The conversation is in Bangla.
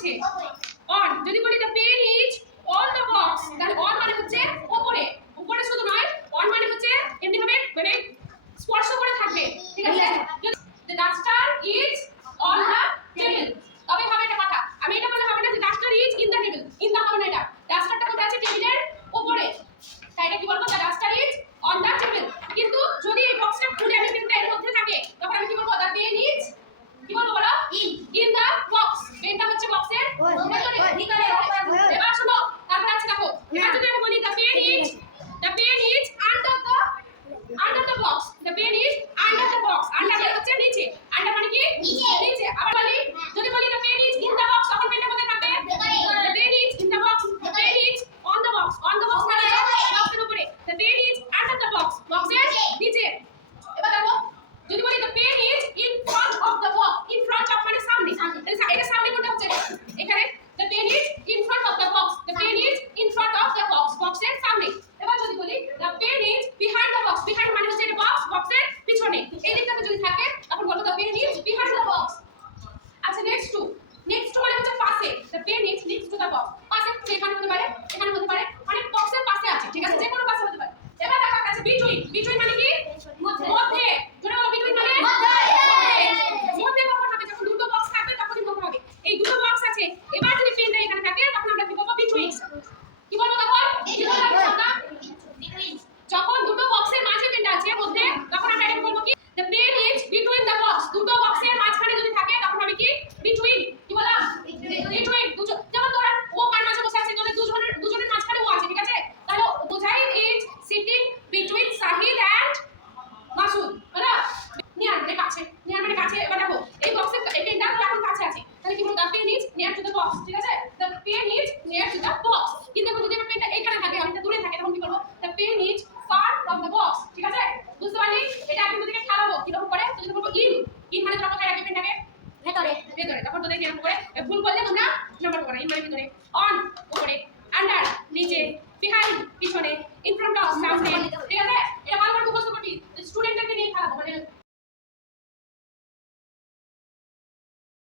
হচ্ছে অন। যদি বলি the pen is on the box, তাহলে অন মানে হচ্ছে উপরে। উপরে শুধু নয়, অন মানে হচ্ছে এমনি ভাবে মানে স্পর্শ করে থাকবে, ঠিক আছে? The duster is on the table, তবে হবে এটা কথা। আমি এটা বলে হবে না যে duster is in the table, in the হবে না, এটা ডাস্টারটা কোথায় আছে? টেবিলের উপরে। তাই এটা কি বলবো? The duster is on the table. কিন্তু যদি এই বক্সটা খুলে আমি পেনটা এর মধ্যে থাকে, তখন আমি কি বলবো? দ্য পেন ইজ কি বলবো বলো? In the box. পেনটা হচ্ছে বক্সের ভিতরে। এবার শোনো, তারপর আছে দেখো, এবার যদি আমি বলি the pen is under the box, the pen is under the box. Under মানে হচ্ছে নিচে, আন্ডার মানে কি নিচে। আবার বলি, যদি বলি the pen is in the box, তখন পেনটা কোথায় থাকবে? The pen is in the box, the pen is on the box. On the box মানে বক্সের উপরে, the pen is under the box, বক্সের নিচে। এবার দেখো, যদি বলি the pen is in front of the box, in front of মানে সামনে, এটা সামনে কোনটা হচ্ছে? এখানে the pen is in front of the box, the pen is in front of the box, বক্সের সামনে। এবার যদি বলি the pen is behind the box, behind মানে হচ্ছে এটা বক্স, বক্সের পিছনে। এই দিকটাতে যদি থাকে, তখন বলবো the pen is behind the box. আচ্ছা, নেক্সট টু মানে হচ্ছে পাশে, the pen is next to the box. পাশে এখানে হতে পারে, এখানে হতে পারে, মানে বক্সের পাশে আছে, ঠিক আছে? যে কোনো পাশে হতে পারে। এবার দেখা আছে বিটুইন মানে কি? মধ্যে। জোরে বলো, বিটুইন মানে মধ্যে। মধ্যে কখন হবে? যখন দুটো বক্স থাকবে তখনই মধ্যে হবে। এই দুটো বক্স আছে, এবার যদি পেনটা এখানে থাকে, তখন আমরা কি বলবো? বিটুইন। কি বলবো তখন? বিটুইন। যখন দুটো বক্সের মাঝে পেনটা আছে মধ্যে, তখন আমরা এটা বলবো কি? The pen is between the box. দুটো বক্সের মাঝখানে যদি থাকে, তখন হবে কি? বিটুইন। কি বললাম? বিটুইন। যেমন তোরা ও কার মাঝে বসে আছে, তোদের দুজনের মাঝখানে ও আছে, ঠিক আছে? তাহলে Mujahid is sitting between Sahid and Masud, বলো? নিয়ার মানে কাছে। এবার দেখো, এই বক্সের এই পেনটা তো এখন কাছে আছে, তাহলে কি বলবো? The pen is near to the box, ঠিক আছে? The pen is near to the box. কিন্তু যদি আমার পেনটা এখানে থাকে, অনেকটা দূরে থাকে, তখন কি বলবো? The pen is far from the box, ঠিক আছে? বুঝতে পারলি? এটা আমি তোদেরকে খেলাবো কিরকম করে। তো যদি বলবো ইন মানে তোরা কোথায় রাখবি পেনটাকে? ভেতরে। তখন তোদের কিরকম করে ভুল করলে তোমরা নাম্বার পাবো না। ইন মানে ভিতরে, অন উপরে, আন্ডার নিচে, বিহাইন্ড পিছনে, ইন ফ্রন্ট অফ সামনে, ঠিক আছে? এটা ভালো করে মুখস্থ করবি। স্টুডেন্টদেরকে নিয়ে খেলাবো, মানে